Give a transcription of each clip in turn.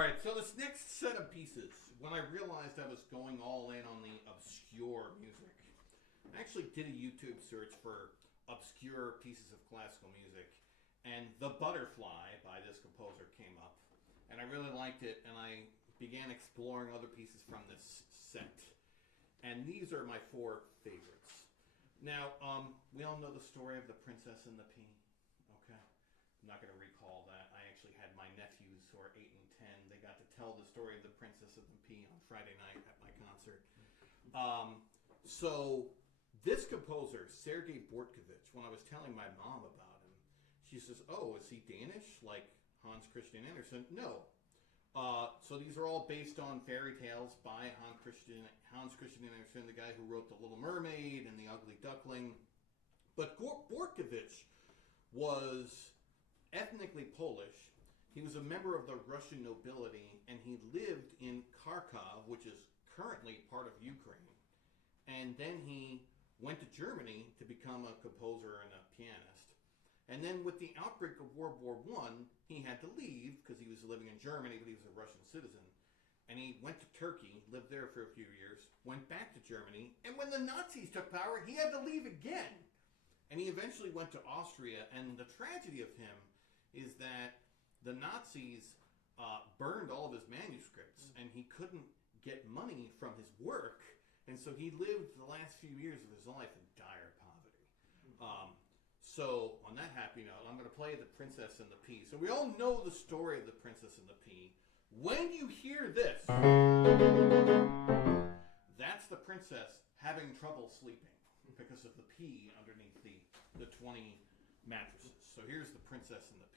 right, so this next set of pieces, when I realized I was going all in on the obscure music, I actually did a YouTube search for obscure pieces of classical music, and The Butterfly by this composer came up, and I really liked it, and I began exploring other pieces from this set. And these are my 4 favorites. Now, we all know the story of the Princess and the Pea, okay? I'm not going to recall that. I actually had my nephews who are 8 and 10. They got to tell the story of the Princess and the Pea on Friday night at my concert. So this composer, Serge Bortkiewicz, when I was telling my mom about him, she says, "Oh, is he Danish like Hans Christian Andersen?" No. So these are all based on fairy tales by Hans Christian Andersen, the guy who wrote The Little Mermaid and The Ugly Duckling. But Bortkiewicz was ethnically Polish. He was a member of the Russian nobility, and he lived in Kharkov, which is currently part of Ukraine. And then he went to Germany to become a composer and a pianist. And then with the outbreak of World War I, he had to leave because he was living in Germany, but he was a Russian citizen. And he went to Turkey, lived there for a few years, went back to Germany, and when the Nazis took power, he had to leave again. And he eventually went to Austria, and the tragedy of him is that the Nazis burned all of his manuscripts, and he couldn't get money from his work, and so he lived the last few years of his life in dire poverty. So, on that happy note, I'm going to play The Princess and the Pea. So we all know the story of The Princess and the Pea. When you hear this, that's the princess having trouble sleeping because of the pea underneath the 20 mattresses. So here's The Princess and the Pea.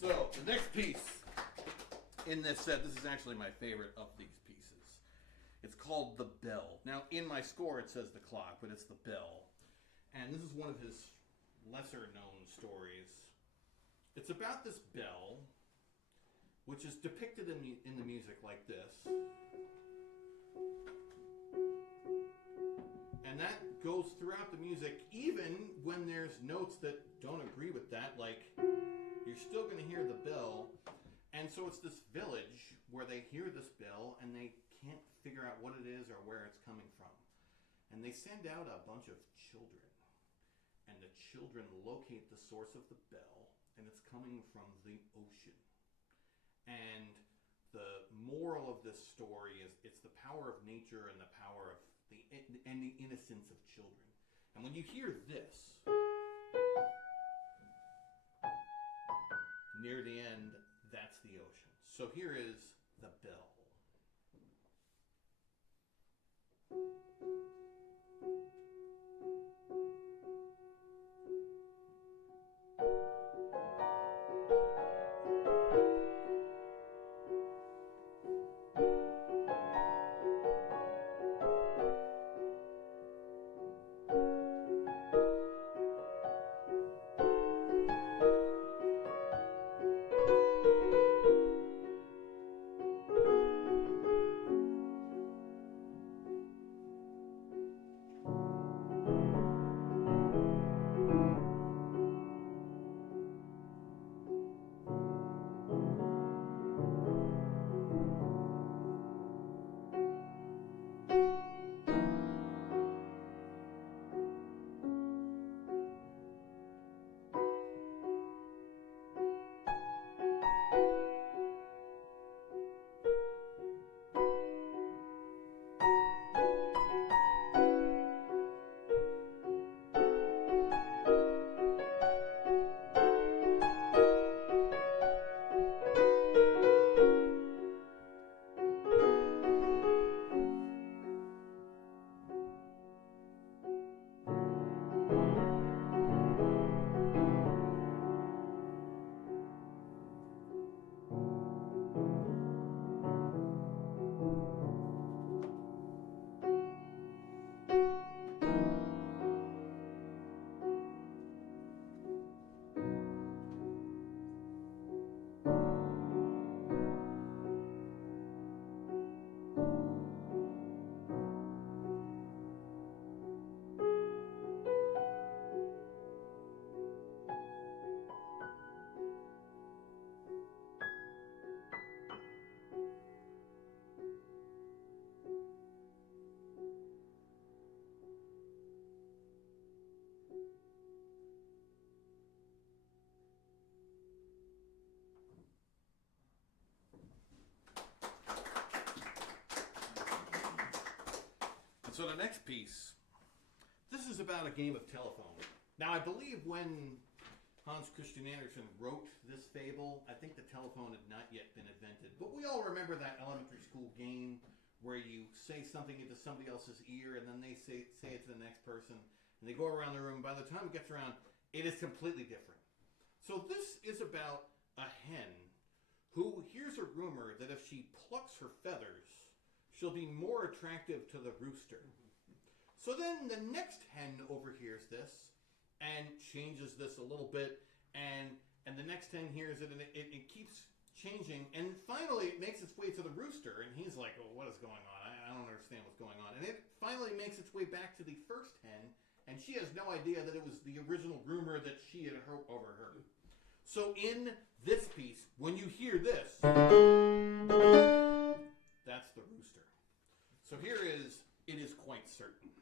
So, the next piece in this set, this is actually my favorite of these pieces. It's called The Bell. Now, in my score it says the clock, but it's the bell. And this is one of his lesser-known stories. It's about this bell, which is depicted in the music like this. And that goes throughout the music, even when there's notes that don't agree with that, like you're still going to hear the bell. And so it's this village where they hear this bell and they can't figure out what it is or where it's coming from. And they send out a bunch of children. And the children locate the source of the bell, and it's coming from the ocean. And the moral of this story is it's the power of nature and the power of the innocence of children. And when you hear this, near the end, that's the ocean. So here is the bell. last piece. This is about a game of telephone. Now, I believe when Hans Christian Andersen wrote this fable, I think the telephone had not yet been invented. But we all remember that elementary school game where you say something into somebody else's ear and then they say it to the next person. And they go around the room. By the time it gets around, it is completely different. So this is about a hen who hears a rumor that if she plucks her feathers, she'll be more attractive to the rooster. So then the next hen overhears this and changes this a little bit, and the next hen hears it, and it keeps changing, and finally it makes its way to the rooster, and he's like, oh, what is going on? I don't understand what's going on. And it finally makes its way back to the first hen, and she has no idea that it was the original rumor that she had overheard. So in this piece, when you hear this, that's the rooster. So here is, it is quite certain.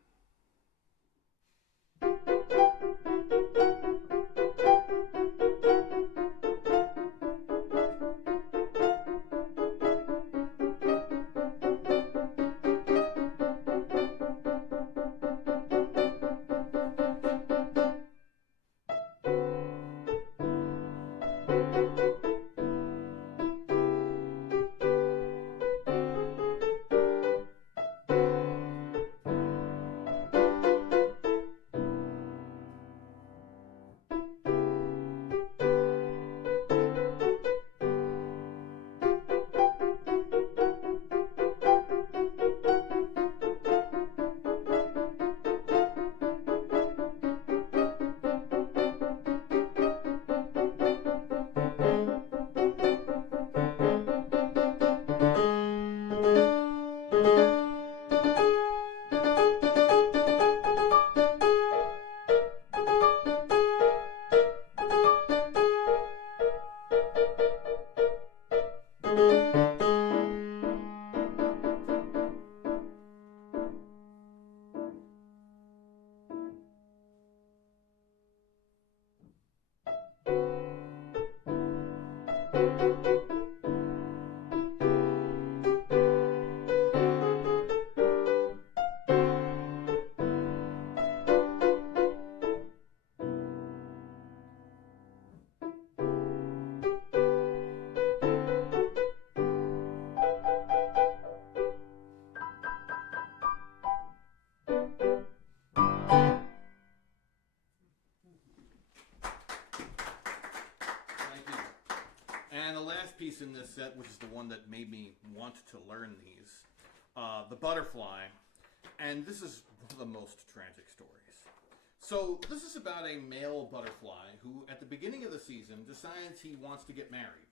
And the last piece in this set, which is the one that made me want to learn these, the butterfly. And this is one of the most tragic stories. So this is about a male butterfly who, at the beginning of the season, decides he wants to get married.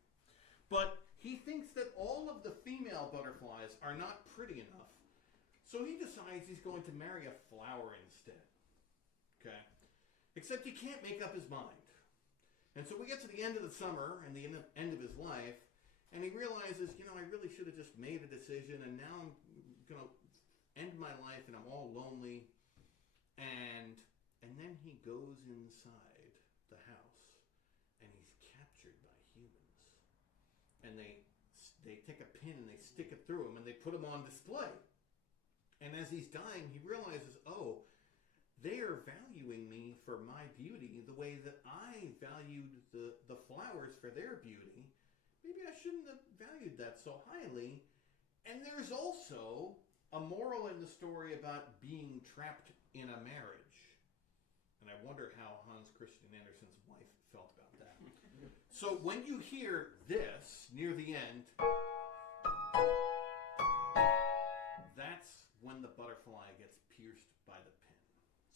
But he thinks that all of the female butterflies are not pretty enough. So he decides he's going to marry a flower instead. Okay? Except he can't make up his mind. And so we get to the end of the summer and the end of his life, and he realizes, I really should have just made a decision, and now I'm going to end my life, and I'm all lonely. And then he goes inside the house, and he's captured by humans. And they take a pin and they stick it through him, and they put him on display. And as he's dying, he realizes, oh, they are valuing me for my beauty the way that I valued the flowers for their beauty. Maybe I shouldn't have valued that so highly. And there's also a moral in the story about being trapped in a marriage. And I wonder how Hans Christian Andersen's wife felt about that. So when you hear this near the end, that's when the butterfly gets pierced by the pin.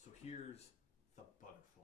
So here's the butterfly.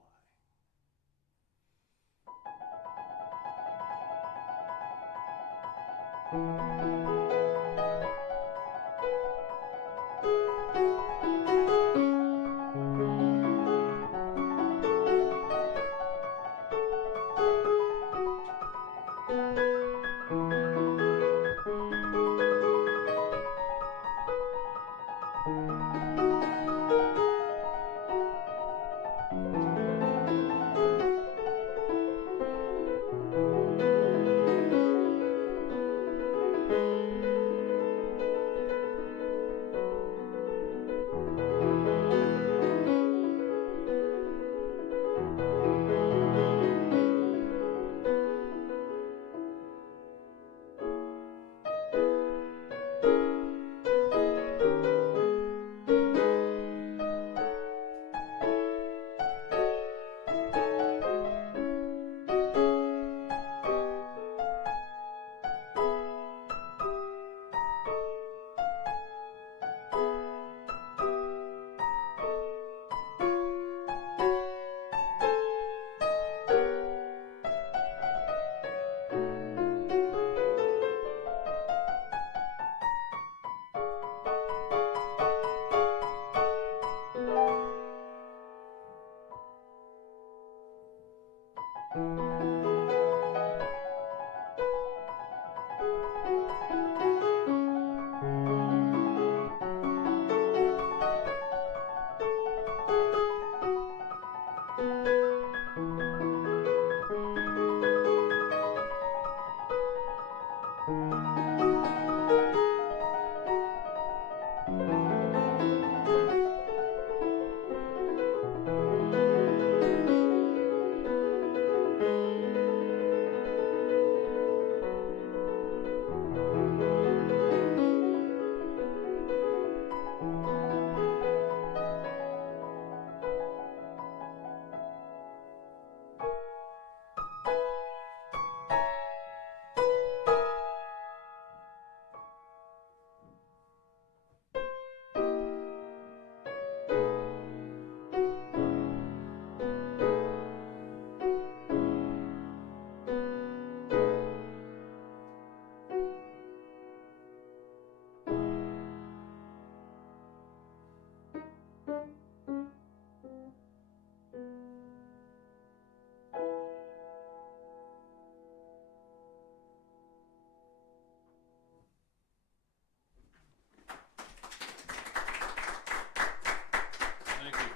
Thank you.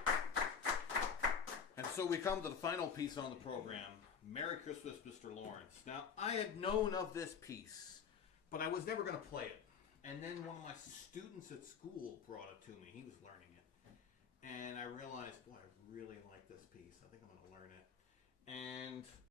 And so we come to the final piece on the program, Merry Christmas, Mr. Lawrence. Now, I had known of this piece, but I was never going to play it. And then one of my students at school brought it to me. He was learning it. And I realized, boy, I really like this piece. I think I'm going to learn it. And